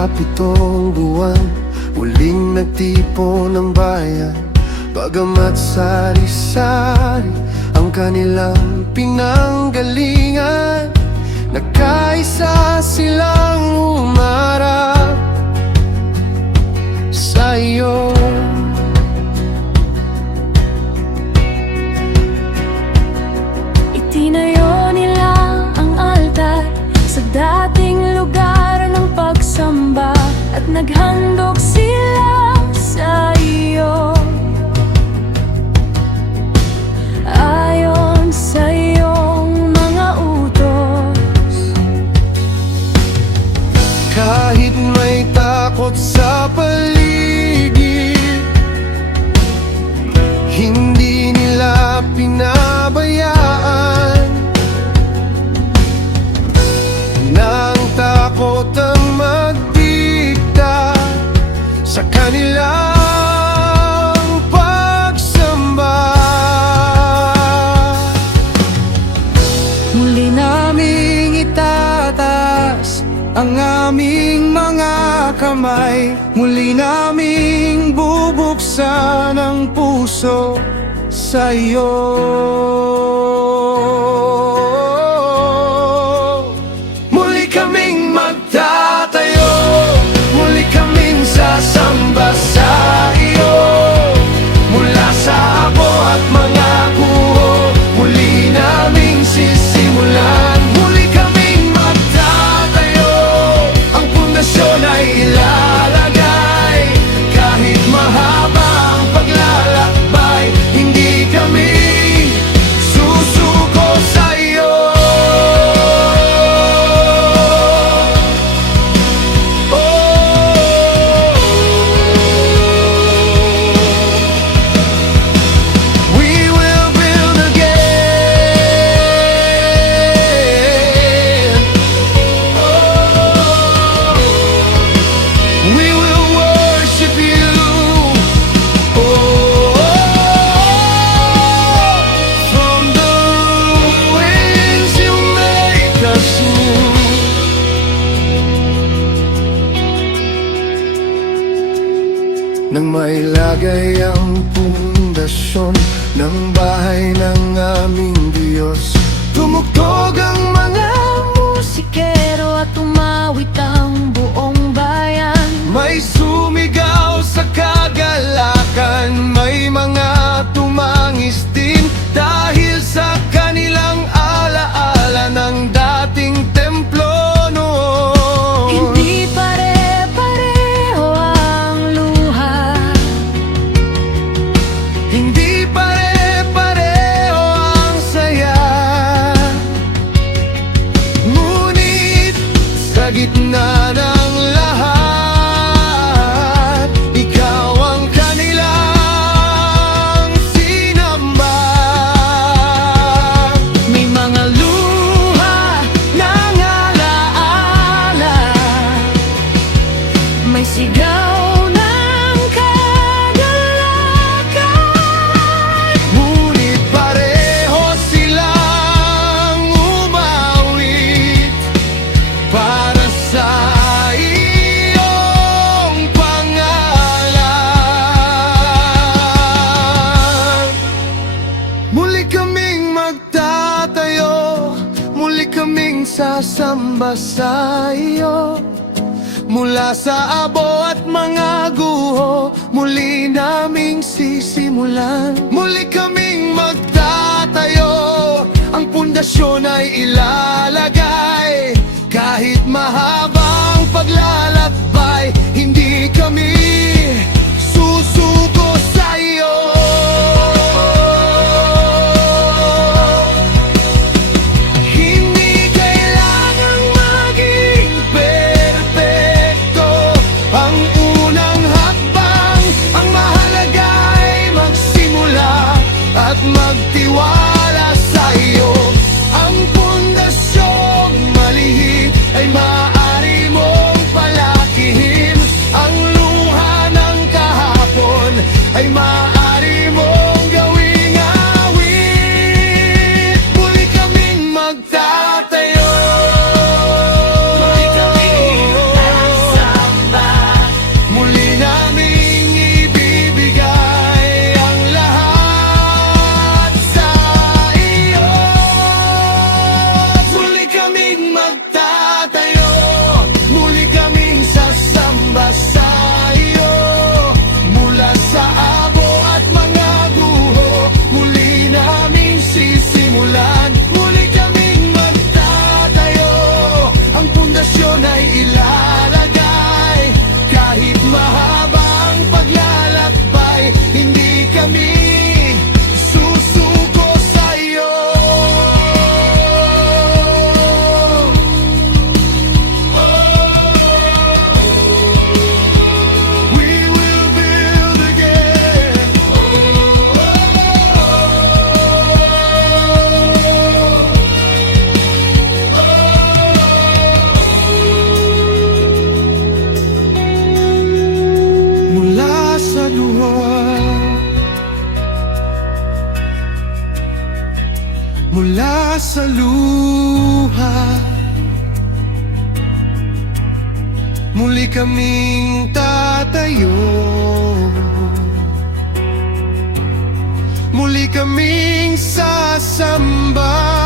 7 buwan, muling nagtipon ng bayan. Bagamat sari-sari ang kanilang pinanggalingan, nagkaisa silang umarap sa iyo. Itinayo nila ang altar sa dating lugar ng pagsamba, at naghandog sila sa iyo. Ayon sa iyong mga utos, kahit may takot sa paligid, hindi nila pinabayaan na ang takot ang magdikta sa kanilang pagsamba. Muli naming itataas ang aming mga kamay, muli naming bubuksan ang puso sa iyo. Muli kaming magtatayo, muli kaming sasamba sa iyo. Mula sa abo at mga guho, muli naming sisimulan. Muli kaming magtatayo, ang pundasyon ay ilalagay. Kahit mahaba ang paglalakbay, hindi kami susuko sa iyo. We will build again. We will worship you. From the ruins you make us new. Nang mailagay ang pundasyon ng bahay ng aming Diyos, tumugtog ang mga musikero at tumawit ang buong bayan. may sumigaw sa kagalakan, may mga tumangis din dahil sa kanilang alaala ng dating templo noon. Hindi pare-pareho ang luha, Hindi pare-pareho ang saya, ngunit sa gitna ng lahat, ikaw ang kanilang sinamba. may mga luha ng alaala, may sigaw ng kagalakan. Ngunit pareho silang umawit para sa iyong pangalan. Muli kaming magtatayo, muli kaming sasamba sa iyo. Mula sa abo at mga guho, muli naming sisimulan. Muli kaming magtatayo, ang pundasyon ay ilalagay. Kahit mahabang paglalakbay, hindi kami susuko sa iyo. Hindi kailangang maging perpekto ang unang hakbang. Ang mahalaga ay magsimula at magtiwala sa iyo. Ang pundasyong malihit ay maaari mong palakihin. Ang luha ng kahapon ay maaari mong gawing awit. Muli kaming magtatayo, muli kaming pundasyon ay ilalagay. Kahit mahabang paglalakbay, hindi kami susuko sa'yo. We will build again. Mula sa luha, mula sa luha, muli kaming tatayo, muli kaming sasamba.